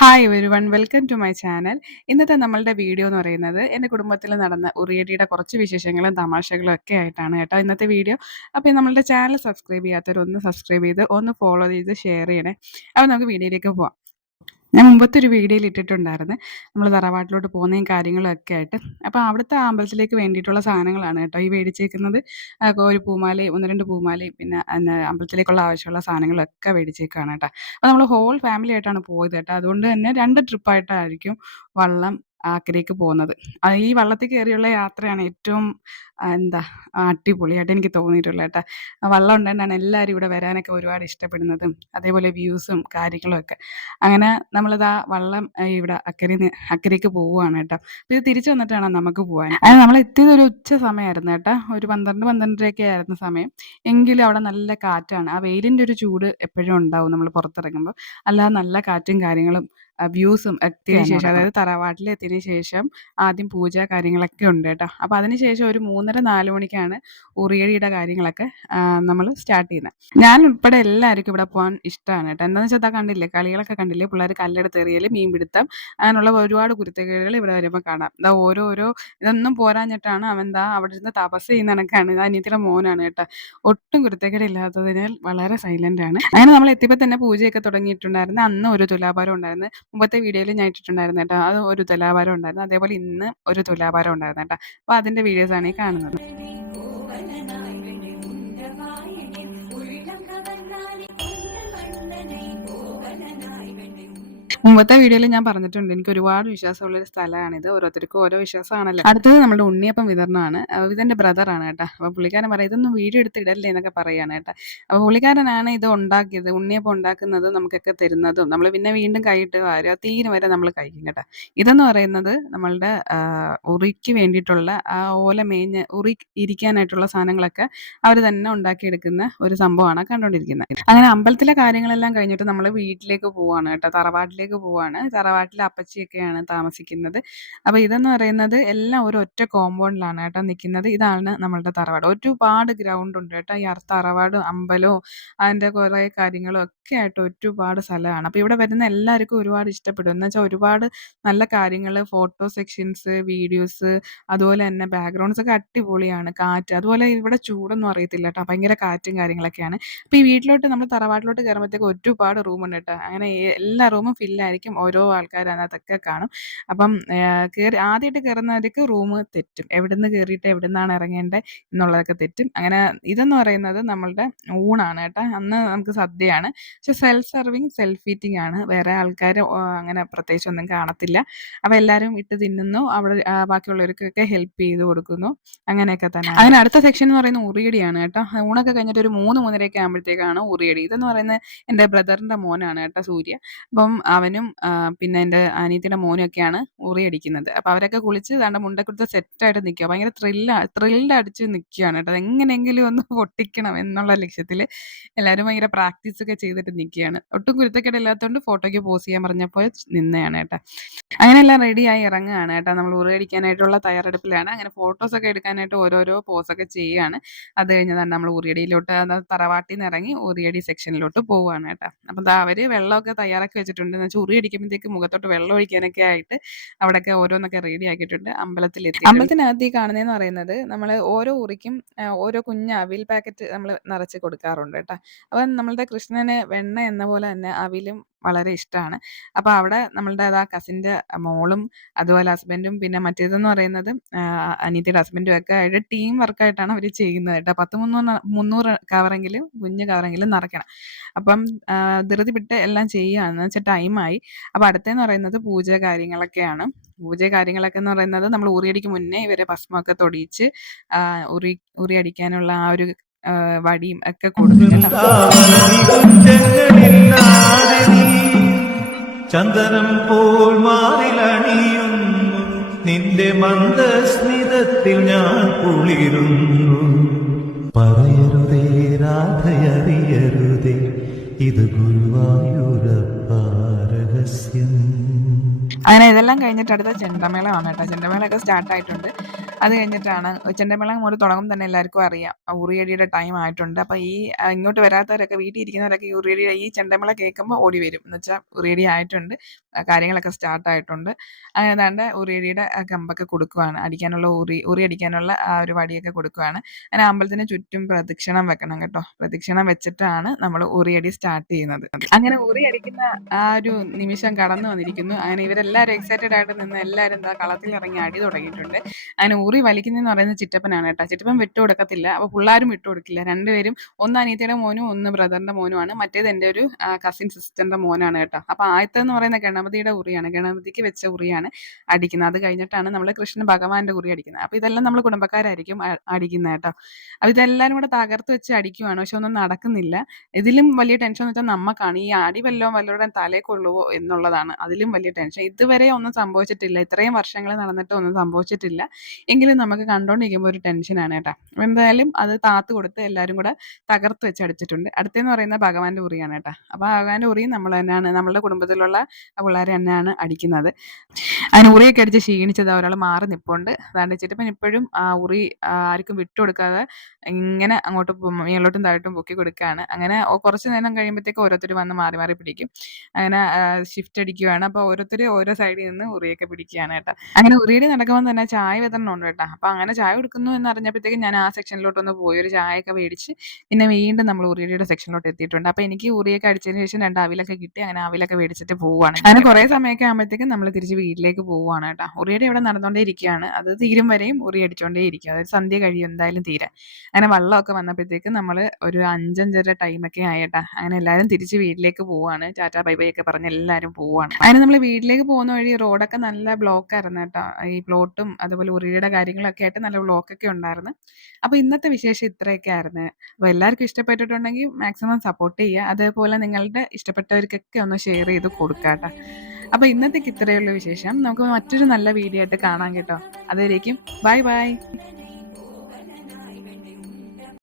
Hi everyone, welcome to my channel. ഇന്നത്തെ നമ്മളുടെ video എന്ന് പറയുന്നത് എൻ്റെ കുടുംബത്തിൽ നടന്ന ഉറിയടിയുടെ കുറച്ച് വിശേഷങ്ങളും തമാശകളും ഒക്കെ ആയിട്ടാണ് കേട്ടോ ഇന്നത്തെ വീഡിയോ. അപ്പോൾ നമ്മളുടെ ചാനൽ സബ്സ്ക്രൈബ് ചെയ്യാത്തവരൊന്ന് സബ്സ്ക്രൈബ് ചെയ്ത് ഒന്ന് ഫോളോ ചെയ്ത് ഷെയർ ചെയ്യണേ. അപ്പോൾ നമുക്ക് വീഡിയോയിലേക്ക് പോവാം. ഞാൻ മുമ്പത്തെ ഒരു വീഡിയോയിൽ ഇട്ടിട്ടുണ്ടായിരുന്നു നമ്മൾ തറവാട്ടിലോട്ട് പോകുന്നതും കാര്യങ്ങളും ഒക്കെ ആയിട്ട്. അപ്പോൾ അവിടുത്തെ അമ്പലത്തിലേക്ക് വേണ്ടിയിട്ടുള്ള സാധനങ്ങളാണ് കേട്ടോ ഈ മേടിച്ചേക്കുന്നത്. ഒരു പൂമാലയും 1, 2 പൂമാലയും പിന്നെ അമ്പലത്തിലേക്കുള്ള ആവശ്യമുള്ള സാധനങ്ങളൊക്കെ മേടിച്ചേക്കാണ് കേട്ടോ. അപ്പോൾ നമ്മൾ ഹോൾ ഫാമിലി ആയിട്ടാണ് പോയത് കേട്ടോ. അതുകൊണ്ട് തന്നെ 2 ട്രിപ്പായിട്ടായിരിക്കും വള്ളം അക്കരയ്ക്ക് പോകുന്നത്. ഈ വള്ളത്തിൽ കയറിയുള്ള യാത്രയാണ് ഏറ്റവും എന്താ അടിപൊളിയായിട്ട് എനിക്ക് തോന്നിയിട്ടുള്ളത് കേട്ടോ. വള്ളം ഉണ്ടായിട്ടാണ് എല്ലാവരും ഇവിടെ വരാനൊക്കെ ഒരുപാട് ഇഷ്ടപ്പെടുന്നതും അതേപോലെ വ്യൂസും കാര്യങ്ങളും ഒക്കെ. അങ്ങനെ നമ്മളിതാ വള്ളം ഇവിടെ അക്കരയ്ക്ക് പോവുകയാണ് കേട്ടോ. ഇത് തിരിച്ചു വന്നിട്ട് വേണം നമുക്ക് പോകാൻ. അത് നമ്മൾ എത്തിയത് ഒരു ഉച്ച സമയമായിരുന്നു കേട്ടോ. ഒരു 12, 12:30 ആയിരുന്ന സമയം. എങ്കിലും അവിടെ നല്ല കാറ്റാണ്. ആ വെയിലിൻ്റെ ഒരു ചൂട് എപ്പോഴും ഉണ്ടാവും നമ്മൾ പുറത്തിറങ്ങുമ്പോൾ. അല്ലാതെ നല്ല കാറ്റും കാര്യങ്ങളും വ്യൂസും എത്തിയതിന് ശേഷം, അതായത് തറവാട്ടിലെത്തിയതിന് ശേഷം ആദ്യം പൂജ കാര്യങ്ങളൊക്കെ ഉണ്ട് കേട്ടോ. അപ്പോൾ അതിന് ശേഷം ഒരു 3:30, 4 മണിക്കാണ് ഉറിയടിയുടെ കാര്യങ്ങളൊക്കെ നമ്മൾ സ്റ്റാർട്ട് ചെയ്യുന്നത്. ഞാൻ ഉൾപ്പെടെ എല്ലാവർക്കും ഇവിടെ പോകാൻ ഇഷ്ടമാണ് കേട്ടോ. എന്താണെന്ന് വെച്ചാൽ ഇതാ കണ്ടില്ലേ, കളികളൊക്കെ കണ്ടില്ലേ, പിള്ളേർ കല്ലെടുത്ത് എറിയൽ, മീൻ പിടുത്തം, അങ്ങനെയുള്ള ഒരുപാട് കുരുത്തക്കേടുകൾ ഇവിടെ വരുമ്പോൾ കാണാം. ഇതാ ഓരോരോ ഇതൊന്നും പോരാഞ്ഞിട്ടാണ് അവൻ ദാ അവിടെ ഇരുന്ന് തപസ് ചെയ്യുന്ന കണക്കാണ്. ഇത് അനിയത്തിയുടെ മോനാണ് കേട്ടോ. ഒട്ടും കുരുത്തക്കേടില്ലാത്തതിനാൽ വളരെ സൈലന്റ് ആണ്. അങ്ങനെ നമ്മൾ എത്തിയപ്പോൾ തന്നെ പൂജയൊക്കെ തുടങ്ങിയിട്ടുണ്ടായിരുന്നു. അന്ന് ഒരു തുലാഭാരം ഉണ്ടായിരുന്നു. മുമ്പത്തെ വീഡിയോയിൽ ഞാൻ ഇട്ടിട്ടുണ്ടായിരുന്നു കേട്ടോ. അത് ഒരു തുലാഭാരം ഉണ്ടായിരുന്നു. അതേപോലെ ഇന്ന് ഒരു തുലാഭാരം ഉണ്ടായിരുന്നു കേട്ടോ. അപ്പോൾ അതിൻ്റെ വീഡിയോസാണ് ഈ കാണുന്നത്. മുമ്പത്തെ വീഡിയോയിൽ ഞാൻ പറഞ്ഞിട്ടുണ്ട് എനിക്ക് ഒരുപാട് വിശ്വാസമുള്ള ഒരു സ്ഥലമാണിത്. ഓരോരുത്തർക്കും ഓരോ വിശ്വാസമാണല്ലോ. അടുത്തത് നമ്മുടെ ഉണ്ണിയപ്പം വിതരണമാണ്. ഇതെൻ്റെ ബ്രദറാണ് കേട്ടോ. അപ്പോൾ പുള്ളിക്കാരൻ പറയും ഇതൊന്നും വീഡിയോ എടുത്ത് ഇടല്ലേ എന്നൊക്കെ പറയുകയാണ് കേട്ടോ. അപ്പോൾ പുള്ളിക്കാരനാണ് ഇത് ഉണ്ടാക്കിയത്. ഉണ്ണിയപ്പം ഉണ്ടാക്കുന്നതും നമുക്കൊക്കെ തരുന്നതും നമ്മൾ പിന്നെ വീണ്ടും കൈയിട്ട് വാരുക തീരെ വരെ നമ്മൾ കഴിക്കും കേട്ടോ. ഇതെന്ന് പറയുന്നത് നമ്മളുടെ ഉറിക്ക് വേണ്ടിയിട്ടുള്ള ആ ഓല മേഞ്ഞ് ഉറി ഇരിക്കാനായിട്ടുള്ള സാധനങ്ങളൊക്കെ അവർ തന്നെ ഉണ്ടാക്കിയെടുക്കുന്ന ഒരു സംഭവമാണ് കണ്ടുകൊണ്ടിരിക്കുന്നത്. അങ്ങനെ അമ്പലത്തിലെ കാര്യങ്ങളെല്ലാം കഴിഞ്ഞിട്ട് നമ്മൾ വീട്ടിലേക്ക് പോവാണ് കേട്ടോ. തറവാട്ടിലേക്ക് പോവാണ്. തറവാട്ടിലെ അപ്പച്ചിയൊക്കെയാണ് താമസിക്കുന്നത്. അപ്പോൾ ഇതെന്ന് പറയുന്നത് എല്ലാം ഒരു ഒറ്റ കോമ്പൗണ്ടിലാണ് കേട്ടോ നിൽക്കുന്നത്. ഇതാണ് നമ്മളുടെ തറവാട്. ഒരുപാട് ഗ്രൗണ്ട് ഉണ്ട് കേട്ടോ. ഈ തറവാടും അമ്പലവും അതിൻ്റെ കുറേ കാര്യങ്ങളും ഒക്കെ ആയിട്ട് ഒരുപാട് സ്ഥലമാണ്. അപ്പോൾ ഇവിടെ വരുന്ന എല്ലാവർക്കും ഒരുപാട് ഇഷ്ടപ്പെടും. എന്ന് വെച്ചാൽ ഒരുപാട് നല്ല കാര്യങ്ങൾ, ഫോട്ടോ സെക്ഷൻസ്, വീഡിയോസ്, അതുപോലെ തന്നെ ബാക്ക്ഗ്രൗണ്ട്സ് ഒക്കെ അടിപൊളിയാണ്. കാറ്റ്, അതുപോലെ ഇവിടെ ചൂടൊന്നും അറിയത്തില്ല കേട്ടോ. ഭയങ്കര കാറ്റും കാര്യങ്ങളൊക്കെയാണ്. അപ്പോൾ ഈ വീട്ടിലോട്ട് നമ്മൾ തറവാട്ടിലോട്ട് കയറുമ്പോഴത്തേക്ക് ഒരുപാട് റൂമുണ്ട് കേട്ടോ. അങ്ങനെ എല്ലാ റൂമും ഫില്ലായിരിക്കും. ഓരോ ആൾക്കാർ അതിനകത്തൊക്കെ കാണും. അപ്പം ആദ്യമായിട്ട് കയറുന്നവർക്ക് റൂം തെറ്റും. എവിടുന്ന് കയറിയിട്ട് എവിടുന്നാണ് ഇറങ്ങേണ്ടത് എന്നുള്ളതൊക്കെ തെറ്റും. അങ്ങനെ ഇതെന്ന് പറയുന്നത് നമ്മളുടെ ഊണാണ് കേട്ടോ. അന്ന് നമുക്ക് സദ്യയാണ്. പക്ഷെ സെൽഫ് സർവിങ്, സെൽഫ് ഈറ്റിംഗ് ആണ്. വേറെ ആൾക്കാർ അങ്ങനെ പ്രത്യേകിച്ചൊന്നും കാണത്തില്ല. അപ്പോൾ എല്ലാവരും ഇട്ട് തിന്നുന്നു. അവിടെ ബാക്കിയുള്ളവർക്കൊക്കെ ഹെൽപ്പ് ചെയ്ത് കൊടുക്കുന്നു. അങ്ങനെയൊക്കെ തന്നെ. അങ്ങനെ അടുത്ത സെക്ഷൻ എന്ന് പറയുന്നത് ഉറിയടിയാണ് കേട്ടോ. ഊണൊക്കെ കഴിഞ്ഞിട്ട് ഒരു 3, 3:30 ആകുമ്പോഴത്തേക്കാണ് ഉറിയടി. ഇതെന്ന് പറയുന്നത് എൻ്റെ ബ്രദറിൻ്റെ മോനാണ് കേട്ടോ, സൂര്യ. അപ്പം അവനും പിന്നെ എൻ്റെ അനിയത്തിയുടെ മോനും ഒക്കെയാണ് ഉറിയടിക്കുന്നത്. അപ്പോൾ അവരൊക്കെ കുളിച്ച് ദാണ്ടെ മുണ്ടൊക്കെ സെറ്റായിട്ട് നിൽക്കുക. ഭയങ്കര ത്രില്ഡ് അടിച്ച് നിൽക്കുകയാണ് കേട്ടോ. അതെങ്ങനെയെങ്കിലും ഒന്ന് പൊട്ടിക്കണം എന്നുള്ള ലക്ഷ്യത്തിൽ എല്ലാവരും ഭയങ്കര പ്രാക്ടീസൊക്കെ ചെയ്തിട്ട് നിൽക്കുകയാണ്. ഒട്ടും കുരുത്തക്കേടില്ലാത്തതുകൊണ്ട് ഫോട്ടോയ്ക്ക് പോസ് ചെയ്യാൻ പറഞ്ഞപ്പോൾ നിന്നതാണ് കേട്ടോ. അങ്ങനെ എല്ലാം റെഡിയായി ഇറങ്ങുകയാണ് കേട്ടോ. നമ്മൾ ഉറിയടിക്കാനായിട്ടുള്ള തയ്യാറെടുപ്പിലാണ്. അങ്ങനെ ഫോട്ടോസൊക്കെ എടുക്കാനായിട്ട് ഓരോരോ പോസൊക്കെ ചെയ്യുകയാണ്. അത് കഴിഞ്ഞതാണ് നമ്മൾ ഉറിയടിയിലോട്ട് തറവാട്ടിൽ നിന്ന് ഇറങ്ങി ഉറിയടി സെക്ഷനിലോട്ട് പോവുകയാണ് കേട്ടോ. അപ്പം അവർ വെള്ളമൊക്കെ തയ്യാറാക്കി വെച്ചിട്ടുണ്ട്. എന്ന് വെച്ചാൽ ഉറി അടിക്കുമ്പോഴത്തേക്ക് മുഖത്തോട്ട് വെള്ളം ഒഴിക്കാനൊക്കെ ആയിട്ട് അവിടെയൊക്കെ ഓരോന്നൊക്കെ റെഡി ആക്കിയിട്ടുണ്ട്. അമ്പലത്തിലെത്തി. അമ്പലത്തിനകത്ത് ഈ കാണുന്നതെന്ന് പറയുന്നത് നമ്മൾ ഓരോ ഉറിക്കും ഓരോ കുഞ്ഞ് അവിൽ പാക്കറ്റ് നമ്മൾ നിറച്ച് കൊടുക്കാറുണ്ട് കേട്ടോ. അപ്പം നമ്മളുടെ കൃഷ്ണന് വെണ്ണ എന്ന പോലെ തന്നെ അവിലും വളരെ ഇഷ്ടമാണ്. അപ്പോൾ അവിടെ നമ്മളുടെ കസിൻ്റെ മോളും അതുപോലെ ഹസ്ബൻഡും പിന്നെ മറ്റേതെന്ന് പറയുന്നത് അനിയത്തിയുടെ ഹസ്ബൻഡും ഒക്കെ ആയിട്ട് ടീം വർക്കായിട്ടാണ് അവർ ചെയ്യുന്നത് കേട്ടോ. 300 കവറെങ്കിലും കുഞ്ഞ് കവറെങ്കിലും നിറയ്ക്കണം. അപ്പം ധൃതി വിട്ട് എല്ലാം ചെയ്യുകയെന്ന് വെച്ചാൽ ടൈമായി. അപ്പോൾ അടുത്തതെന്ന് പറയുന്നത് പൂജ കാര്യങ്ങളൊക്കെയാണ്. പൂജ കാര്യങ്ങളൊക്കെ എന്ന് പറയുന്നത് നമ്മൾ ഉറിയടിക്ക് മുന്നേ ഇവരെ ഭസ്മമൊക്കെ തൊടിയിച്ച് ഉറി അടിക്കാനുള്ള ആ ഒരു വടിയും ഒക്കെ കൊടുക്കും കേട്ടോ. ചന്ദനം പോൽ മാറിലണിയുന്നു നിന്റെ മന്ദസ്മിതത്തിൽ ഞാൻ കുളിരുന്നു. പറയരുതേ രാധയറിയരുതേ ഇത് ഗുരുവായൂരപ്പ രഹസ്യം. അങ്ങനെ ഇതെല്ലാം കഴിഞ്ഞിട്ട് അടുത്ത ചെണ്ടമേളമാണ് കേട്ടോ. ചെണ്ടമേളയൊക്കെ സ്റ്റാർട്ടായിട്ടുണ്ട്. അത് കഴിഞ്ഞിട്ടാണ് ചെണ്ടമേളം അങ്ങോട്ട് തുടങ്ങുമ്പോൾ തന്നെ എല്ലാവർക്കും അറിയാം ഉറിയടിയുടെ ടൈം ആയിട്ടുണ്ട്. അപ്പോൾ ഈ ഇങ്ങോട്ട് വരാത്തവരൊക്കെ വീട്ടിൽ ഇരിക്കുന്നവരൊക്കെ ഈ ഉറിയടിയുടെ ഈ ചെണ്ടമേളം കേൾക്കുമ്പോൾ ഓടി വരും. എന്ന് വെച്ചാൽ ഉറിയടി ആയിട്ടുണ്ട്, കാര്യങ്ങളൊക്കെ സ്റ്റാർട്ട് ആയിട്ടുണ്ട്. അങ്ങനെ ഏതാണ്ട് ഉറിയടിയുടെ കമ്പൊക്കെ കൊടുക്കുവാണ്, അടിക്കാനുള്ള ഉറി അടിക്കാനുള്ള ആ ഒരു വടിയൊക്കെ കൊടുക്കുവാണ്. അങ്ങനെ അമ്പലത്തിന് ചുറ്റും പ്രദക്ഷിണം വെക്കണം കേട്ടോ. പ്രദക്ഷിണം വെച്ചിട്ടാണ് നമ്മൾ ഉറിയടി സ്റ്റാർട്ട് ചെയ്യുന്നത്. അങ്ങനെ ഉറി അടിക്കുന്ന ആ ഒരു നിമിഷം കടന്നു വന്നിരിക്കുന്നു. അങ്ങനെ ഇവരെല്ലാവരും എക്സൈറ്റഡ് ആയിട്ട് നിന്ന് എല്ലാവരും എന്താ കളത്തിൽ ഇറങ്ങി അടി തുടങ്ങിയിട്ടുണ്ട്. അങ്ങനെ ഉറി വലിക്കുന്നതെന്ന് പറയുന്നത് ചിറ്റപ്പനാണ് കേട്ടോ. ചിറ്റപ്പൻ വിട്ടുകൊടുക്കത്തില്ല. അപ്പോൾ പിള്ളേരും വിട്ടുകൊടുക്കില്ല. രണ്ടുപേരും, ഒന്ന് അനിയത്തിയുടെ മോനും ഒന്ന് ബ്രദറിന്റെ മോനുമാണ്. മറ്റേത് എൻ്റെ ഒരു കസിൻ സിസ്റ്ററിന്റെ മോനാണ് കേട്ടോ. അപ്പോൾ ആദ്യത്തേന്ന് പറയുന്നത് ഗണപതിയുടെ ഉറിയാണ്, ഗണപതിക്ക് വെച്ച ഉറിയാണ് അടിക്കുന്നത്. അത് കഴിഞ്ഞിട്ടാണ് നമ്മൾ കൃഷ്ണ ഭഗവാന്റെ ഉറി അടിക്കുന്നത്. അപ്പോൾ ഇതെല്ലാം നമ്മൾ കുടുംബക്കാരായിരിക്കും അടിക്കുന്നത് കേട്ടോ. അപ്പോൾ ഇതെല്ലാവരും കൂടെ തകർത്ത് വെച്ച് അടിക്കുവാണ്, പക്ഷെ ഒന്നും നടക്കുന്നില്ല. ഇതിലും വലിയ ടെൻഷൻ എന്ന് വെച്ചാൽ നമുക്കാണ്. ഈ അടി വല്ലവരുടെ തലയിൽ കൊള്ളുവോ എന്നുള്ളതാണ് അതിലും വലിയ ടെൻഷൻ. ഇതുവരെ ഒന്നും സംഭവിച്ചിട്ടില്ല, ഇത്രയും വർഷങ്ങൾ നടന്നിട്ട് ഒന്നും സംഭവിച്ചിട്ടില്ല. എങ്കിലും നമുക്ക് കണ്ടോണ്ടിരിക്കുമ്പോൾ ഒരു ടെൻഷനാണ് കേട്ടോ. അപ്പോൾ എന്തായാലും അത് താത്ത് കൊടുത്ത് എല്ലാവരും കൂടെ തകർത്ത് വെച്ച് അടിച്ചിട്ടുണ്ട്. അടുത്തെന്ന് പറയുന്നത് ഭഗവാന്റെ ഉറിയാണ് കേട്ടോ. അപ്പോൾ ഭഗവാന്റെ ഉറിയും നമ്മൾ തന്നെയാണ്, നമ്മളുടെ കുടുംബത്തിലുള്ള പിള്ളേർ തന്നെയാണ് അടിക്കുന്നത്. അതിന് ഉറിയൊക്കെ അടിച്ച് ക്ഷീണിച്ചത് ഒരാൾ മാറി നിൽപ്പുണ്ട്. അതാണ്ട് ചിറ്റപ്പൻ ഇപ്പോഴും ആ ഉറി ആർക്കും വിട്ടുകൊടുക്കാതെ ഇങ്ങനെ അങ്ങോട്ട് മേലോട്ടും താഴോട്ടും പൊക്കി കൊടുക്കുകയാണ്. അങ്ങനെ കുറച്ച് നേരം കഴിയുമ്പോഴത്തേക്ക് ഓരോരുത്തർ വന്ന് മാറി മാറി പിടിക്കും. അങ്ങനെ ഷിഫ്റ്റ് അടിക്കുകയാണ്. അപ്പോൾ ഓരോരുത്തർ ഓരോ സൈഡിൽ നിന്ന് ഉറിയൊക്കെ പിടിക്കുകയാണ് കേട്ടോ. അങ്ങനെ ഉറിയടി നടക്കുമ്പോൾ തന്നെ ചായ വിതരണം ഉണ്ട് കേട്ടോ. അപ്പോൾ അങ്ങനെ ചായ കൊടുക്കുന്നു എന്നറിഞ്ഞപ്പോഴത്തേക്കും ഞാൻ ആ സെക്ഷനിലോട്ടൊന്ന് പോയി ഒരു ചായയൊക്കെ മേടിച്ച് പിന്നെ വീണ്ടും നമ്മൾ ഉറിയടിയുടെ സെക്ഷനിലോട്ട് എത്തിയിട്ടുണ്ട്. അപ്പോൾ എനിക്ക് ഉറിയൊക്കെ അടിച്ചതിന് ശേഷം 2 അവിലൊക്കെ കിട്ടി. അങ്ങനെ അവിലൊക്കെ മേടിച്ചിട്ട് പോവുകയാണ്. അങ്ങനെ കുറേ സമയമൊക്കെ ആകുമ്പോഴത്തേക്കും നമ്മൾ തിരിച്ച് വീട്ടിലേക്ക് പോവുകയാണ് കേട്ടോ. ഉറിയടി ഇവിടെ നടന്നുകൊണ്ടേ ഇരിക്കുകയാണ്. അത് തീരും വരെയും ഉറി അടിച്ചുകൊണ്ടേ ഇരിക്കും. അതായത് സന്ധ്യ കഴിയും എന്തായാലും തീരാൻ. അങ്ങനെ വള്ളമൊക്കെ വന്നപ്പോഴത്തേക്കും നമ്മൾ ഒരു 5:05 ടൈമൊക്കെ ആയേട്ടാ. അങ്ങനെ എല്ലാവരും തിരിച്ച് വീട്ടിലേക്ക് പോവുകയാണ്. ടാറ്റാ ബൈ ബൈ ഒക്കെ പറഞ്ഞ് എല്ലാവരും പോവുകയാണ്. അങ്ങനെ നമ്മൾ വീട്ടിലേക്ക് പോകുന്ന വഴി റോഡൊക്കെ നല്ല ബ്ലോക്കായിരുന്നു കേട്ടോ. ഈ പ്ലോട്ടും അതുപോലെ ഉറിയുടെ കാര്യങ്ങളൊക്കെ ആയിട്ട് നല്ല ബ്ലോക്കൊക്കെ ഉണ്ടായിരുന്നു. അപ്പോൾ ഇന്നത്തെ വിശേഷം ഇത്രയൊക്കെ ആയിരുന്നു. അപ്പോൾ എല്ലാവർക്കും ഇഷ്ടപ്പെട്ടിട്ടുണ്ടെങ്കിൽ മാക്സിമം സപ്പോർട്ട് ചെയ്യുക. അതേപോലെ നിങ്ങളുടെ ഇഷ്ടപ്പെട്ടവർക്കൊക്കെ ഒന്ന് ഷെയർ ചെയ്ത് കൊടുക്കുക കേട്ടോ. അപ്പോൾ ഇന്നത്തേക്ക് ഇത്രയുള്ള വിശേഷം. നമുക്ക് മറ്റൊരു നല്ല വീഡിയോ ആയിട്ട് കാണാം കേട്ടോ. അതുവരേക്കും ബൈ ബൈ.